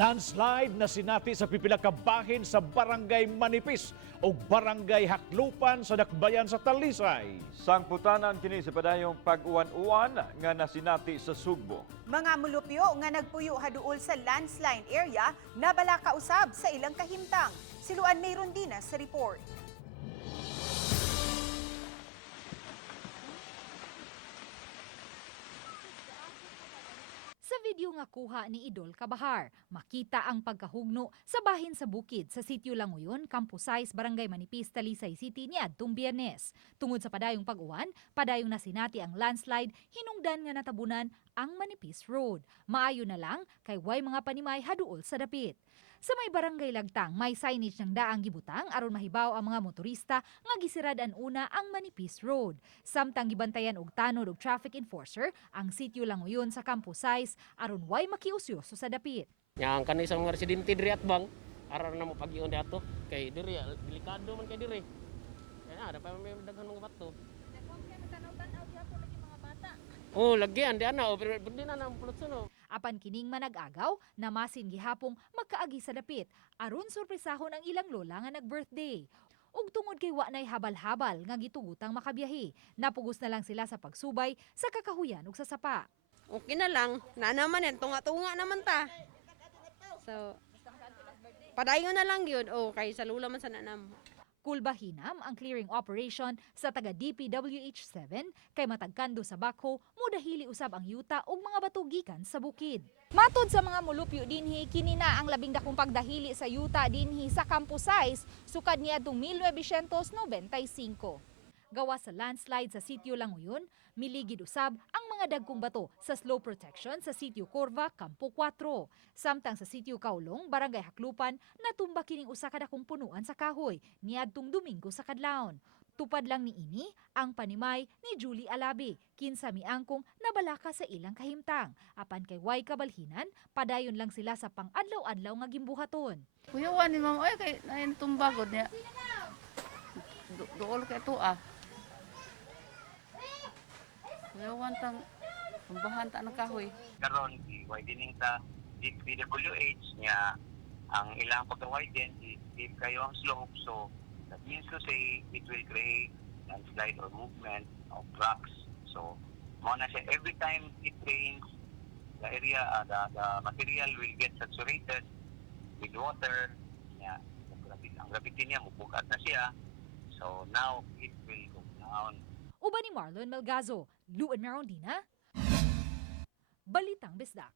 Landslide na sinati sa pipila ka bahin sa Barangay Manipis o Barangay Jaclupan sa Dakbayan sa Talisay. Sangputanan kini sa padayong pag-uwan-uwan nga nasinati sa Sugbo. Mga mulupyo nga nagpuyo haduol sa landslide area na bala kausab sa ilang kahimtang. Siluan mayroon din sa report. Sa video nga kuha ni Idol Kabahar, makita ang pagkahugno sa bahin sa bukid sa sitio Languyon, Campusais, Barangay Manipis, Talisay City niadtong Biyernes. Tungod sa padayong pag-uwan, padayong nasinati ang landslide, hinungdan nga natabunan ang Manipis Road. Maayo na lang kay way mga panimay haduol sa dapit. Sa may barangay Lagtang, may signage ng daang gibutang aron mahibaw ang mga motorista nga gisiradan una ang Manipis Road. Samtang gibantayan og tanod og traffic enforcer ang sitio Languyon sa Campusais aron way makiusyoso sa dapit. Yang kanay sa mga residente diri at bang aron na mo pag-iyon dato kay diri delikado man kay diri. Kaya ada pa may daghan mga bato. Oh, lagi andi ana pero di na nang pulutson. Apan kining manag-agaw, namasin gihapong magkaagi sa dapit aron sorpresahon ang ilang lola nga nag-birthday. Ug tungod kay wa nay habal-habal nga gitugutang makabiyahe, napugos na lang sila sa pagsubay sa kakahuyan ug sa sapa. Okay na lang, na naman yan, tunga-tunga naman ta. So, padayon na lang yun, kay sa lula man sa nanam. Kulbahinam ang clearing operation sa taga DPWH-7 kay matagkando sa bakho, mudahili usab ang yuta ug mga bato gikan sa bukid. Matod sa mga mulupyo dinhi, kini na ang labing dakong pagdahili sa yuta dinhi sa Campusais sukad niadtong 1995. Gawa sa landslide sa sitio Languyon, miligid usab ang mga dagkong bato sa slow protection sa sitio Corva, Campo 4. Samtang sa sitio Kaulong, Barangay Jaclupan, natumba kining usa ka dakong punuan sa kahoy niadtong Domingo sa kadlawon. Tupad lang ni ini ang panimay ni Julie Alabi, kinsa miangkong nabalaka sa ilang kahimtang. Apan kay way kabalhinan, padayon lang sila sa pang-adlaw-adlaw nga gimbuhaton. Kuyawan ni ma'am, ay kay nain tumbagod niya. Dool kay to Kuyawan tang tumbahan ta ng kahoy. Karon si widening sa DPWH niya ang ilang pagka-widen is deep kayo ang slope, so that means to say it will create landslide or movement of rocks. So mo na siya, every time it rains, the area the material will get saturated with water niya. Ang gravity niya mubugat na siya, so now it will go down. Uban ni Marlon Melgazo, Luan Marondina, Balitang Bisdak.